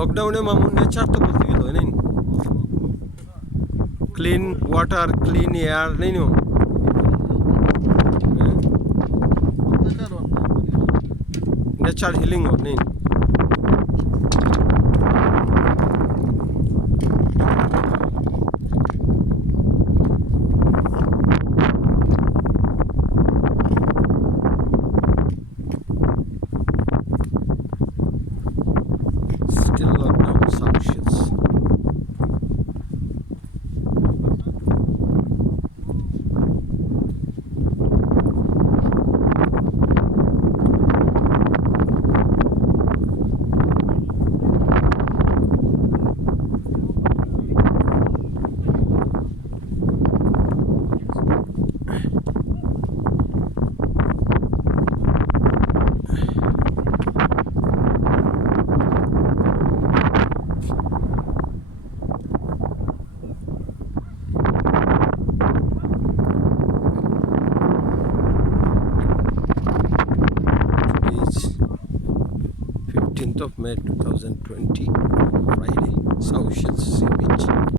লকডাউনে মামুন নেচার তো বলতে গেল নেই ক্লিন ওয়াটার ক্লিন এয়ার নেই নো নেচার হিলিং নেই still lockdown South Shields. Today is 15th of May 2020, Friday, South Shields Sea Beach.